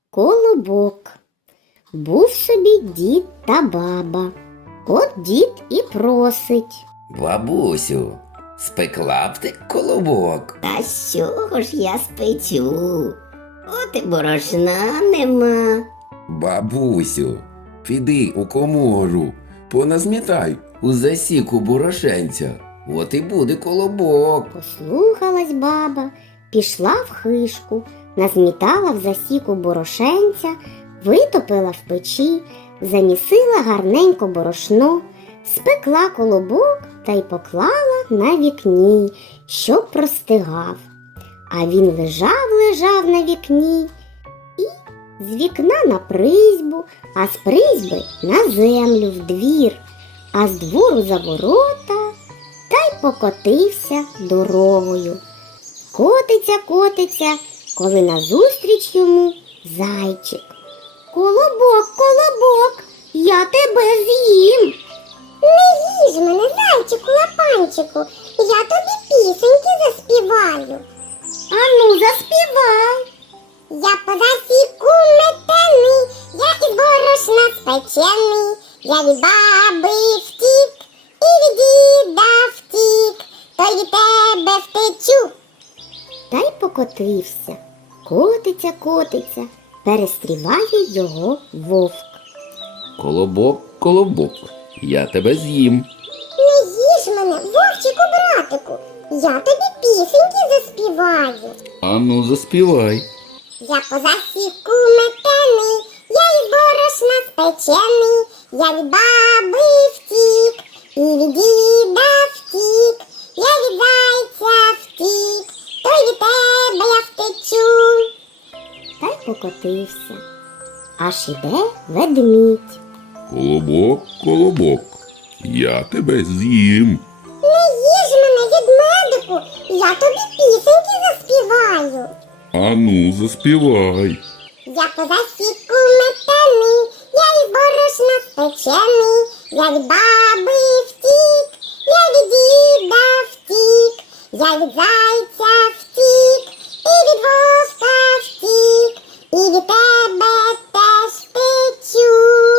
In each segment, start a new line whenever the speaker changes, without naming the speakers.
Колобок. Був собі дід та баба. От дід і просить.
Бабусю, спекла б ти колобок?
Та з чого ж я спечу? От і борошна нема.
Бабусю, піди у комору, поназмітай у засіку борошенця. От і буде колобок.
Послухалась баба, пішла в хишку, назмітала в засіку борошенця, витопила в печі, замісила гарненько борошно, спекла колобок та й поклала на вікні, щоб простигав. А він лежав на вікні і з вікна на призьбу, а з призьби на землю в двір, а з двору за ворота та й покотився дорогою. Котиться, коли назустріч йому зайчик. Колобок, я тебе з'їм. Не їж мене, зайчику лапанчику, я тобі пісеньки заспіваю. Ану, заспівай. Я по засіку метений, я із борошна спечений, я від баби втік, і від діда втік, то й від тебе втечу. Та й покотився. Котиться, перестріває його вовк.
Колобок, я тебе з'їм.
Не їж мене, вовчику братику, я тобі пісеньки заспіваю.
Ану, заспівай.
Я по засіку метений, я із борошна спечений, я від баби втік, і від діда втік, я від зайця втік, то й від тебе я втечу. Та й покотився. Аж іде ведмідь.
Колобок, я тебе з'їм.
Не їж мене, ведмедику, я тобі пісеньки заспіваю.
Ану, заспівай.
Я по засіку метений, я із борошна спечений, я від баби втік, я від діда втік, я від зайця втік, і від вовка втік, і від тебе теж втечу.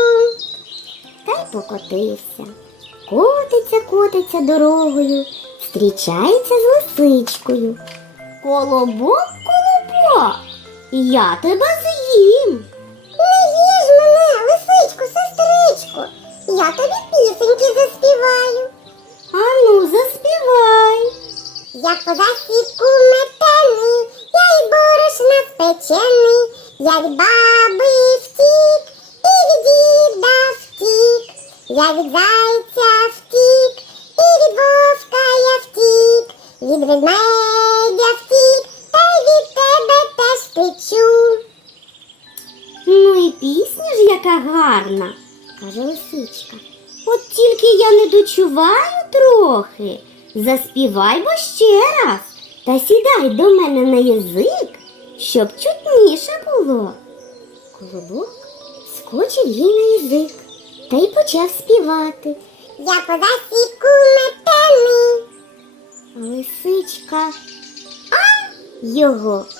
Та й покотився. Котиться дорогою, зустрічається з лисичкою. Колобок, я тебе з'їм. Не їж мене, лисичку, сестричку, я тобі пісеньки заспіваю. Ану, заспівай. Я по засіку метений, я із борошна спечений, я від баби втік, і від діда втік, я від зайця втік, і від вовка я втік, від ведмедя втік, та й від тебе теж втечу. Ну і пісня ж яка гарна, каже лисичка. От тільки я не дочуваю трохи. Заспівай бо ще раз, та сідай до мене на язик, щоб чутніше було. Колобок скочив їй на язик та й почав співати. Я по засіку метений. Лисичка його